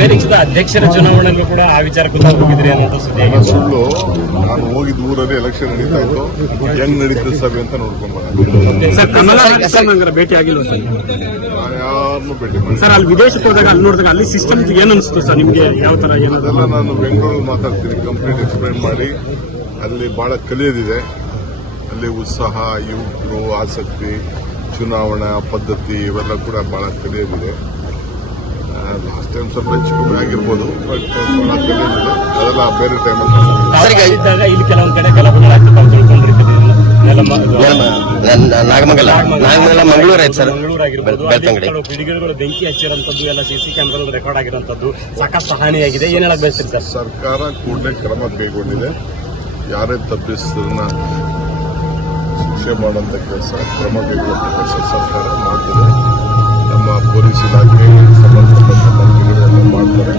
ಬೇರೆ ಅಧ್ಯಕ್ಷರ ಚುನಾವಣೆಗೂ ಕೂಡ ಆ ವಿಚಾರ ಹೋಗಿದ್ರಿ ಅನ್ನೋ ಸುದ್ದಿ ಸುಳ್ಳು. ನಾನು ಹೋಗಿದ್ದ ಊರಲ್ಲಿ ಎಲೆಕ್ಷನ್ ನಡೀತಾ ಇತ್ತು, ಹೆಂಗ್ ನಡೀತದೆ ಸಭೆ ಅಂತ ನೋಡ್ಕೊಂಡ್ ಭೇಟಿ ಆಗಿಲ್ಲ ಸರ್? ಯಾರನ್ನು ಭೇಟಿ ಮಾಡಿ ಸರ್, ಅಲ್ಲಿ ವಿದೇಶಕ್ಕೆ ಹೋದಾಗ ಅಲ್ಲಿ ನೋಡಿದಾಗ ಅಲ್ಲಿ ಸಿಸ್ಟಮ್ ಏನ್ ಅನಿಸ್ತು ಸರ್ ನಿಮ್ಗೆ? ಯಾವ ತರ ಅದೆಲ್ಲ ನಾನು ಬೆಂಗಳೂರಲ್ಲಿ ಮಾತಾಡ್ತೀನಿ, ಕಂಪ್ಲೀಟ್ ಎಕ್ಸ್ಪ್ಲೈನ್ ಮಾಡಿ. ಅಲ್ಲಿ ಬಹಳ ಕಲಿಯೋದಿದೆ. ಅಲ್ಲಿ ಉತ್ಸಾಹ, ಯುವಕರು, ಆಸಕ್ತಿ, ಚುನಾವಣಾ ಪದ್ಧತಿ ಇವೆಲ್ಲ ಕೂಡ ಬಹಳ ಕಲಿಯೋದಿದೆ. ಲಾಸ್ಟ್ ಟೈಮ್ ಸ್ವಲ್ಪ ಹೆಚ್ಚು ಕಮ್ಮಿ ಆಗಿರ್ಬೋದು, ಬಟ್ ಬಹಳ ಕಲಿಯೋದಿದೆ. ಅದೆಲ್ಲ ಬೇರೆ ಟೈಮಲ್ಲಿ ಇಲ್ಲಿ ಕೆಲವೊಂದ್ ಕಡೆ ನಾಗಮಂಗಲ ಮಂಗಳೂರು ಆಯ್ತು ಸರ್. ಪಿಡಿಗೆಗಳು ಬೆಂಕಿ ಹಚ್ಚಿರೋಂಥದ್ದು ಎಲ್ಲ ಸಿಸಿ ಕ್ಯಾಮೆರಾ ರೆಕಾರ್ಡ್ ಆಗಿರೋಂಥದ್ದು ಸಾಕಷ್ಟು ಹಾನಿಯಾಗಿದೆ. ಏನ್ ಹೇಳಕ್ ಬಯಸ್ತೀರಿ ಸರ್? ಸರ್ಕಾರ ಕೂಡಲೇ ಕ್ರಮ ಕೈಗೊಂಡಿದೆ. ಯಾರೇ ತಪ್ಪಿಸೋದನ್ನ ಶಿಕ್ಷೆ ಮಾಡುವಂತ ಕೆಲಸ, ಕ್ರಮ ಕೈಗೊಳ್ಳುವಂತ ಕೆಲಸ ಸರ್ಕಾರ ಮಾಡ್ತದೆ. ನಮ್ಮ ಪೊಲೀಸ್ ಇಲಾಖೆ ಸಂಬಂಧಪಟ್ಟ ಮಂತ್ರಿಗಳೆಲ್ಲ ಮಾಡ್ತಾರೆ.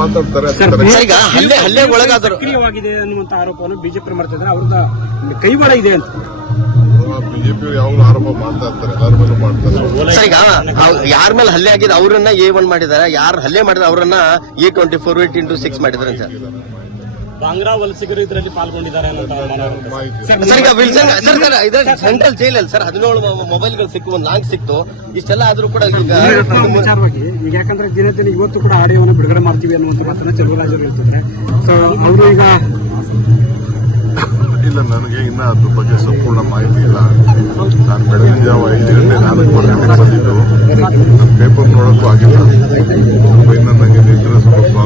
ಮಾತಾಡ್ತಾರೆ. ಹಲ್ಲೆ ಒಳಗಾದರು ಸಕ್ರಿಯವಾಗಿದೆ ಅನ್ನುವಂತ ಆರೋಪವನ್ನು ಬಿಜೆಪಿ ಮಾಡ್ತಿದ್ರೆ ಅವ್ರದ ಕೈವಾಡ ಇದೆ ಅಂತ ಬಿಜೆಪಿ ಯಾವಾಗಲೂ ಆರೋಪ ಮಾಡ್ತಾ ಇರ್ತಾರೆ, ಎಲ್ಲರ ಮೇಲೂ ಮಾಡ್ತಾರೆ. ಸರ್, ಈಗ ಯಾರ ಮೇಲೆ ಹಲ್ಲೆ ಆಗಿದೆ ಅವರನ್ನ A1 ಮಾಡಿದಾರೆ, ಯಾರು ಹಲ್ಲೆ ಮಾಡಿದ್ರೆ ಅವರನ್ನ A24 8x6 ಮಾಡಿದಾರೆ ಅಂತ. ಬಾಂಗ್ರಾ ವಲಸಿಗರು ಇದರಲ್ಲಿ ಪಾಲ್ಗೊಂಡಿದ್ದಾರೆ ಸರ್, ಈಗ ವಿಲ್ಸನ್ ಸರ್ ಸೆಂಟ್ರಲ್ ಜೈಲ್ ಅಲ್ಲಿ ಸರ್ 17 ಮೊಬೈಲ್ಗಳು ಸಿಕ್ಕು, ಒಂದು ಲಾಂಗ್ ಸಿಕ್ತು. ಇಷ್ಟೆಲ್ಲ ಆದ್ರೂ ಕೂಡ ಈಗ ವಿಚಾರವಾಗಿ ಈಗ ಯಾಕಂದ್ರೆ ದಿನ ಇವತ್ತು ಕೂಡ ಆಡಿಯೋವನ್ನು ಬಿಡುಗಡೆ ಮಾಡ್ತೀವಿ ಅನ್ನುವಂಥ ಮಾತನ್ನ ಚೆಲುವರಾಜರು ಹೇಳ್ತಿದ್ದಾರೆ. ಸೊ ಅವರು ಈಗ ಇಲ್ಲ, ನನಗೆ ಇನ್ನ ಅದ್ರ ಬಗ್ಗೆ ಸಂಪೂರ್ಣ ಮಾಹಿತಿ ಇಲ್ಲ. ನಾನು ಬೆಳಗಿನ ಜಾವ 5 ಗಂಟೆ 4 ಗಂಟೆಗೆ ಬಂದಿದ್ದು, ಪೇಪರ್ ನೋಡೋಕ್ಕೂ ಆಗಿಲ್ಲ. ಇನ್ನು ನನಗೆ ನಿದ್ರೆ ಸ್ವಲ್ಪ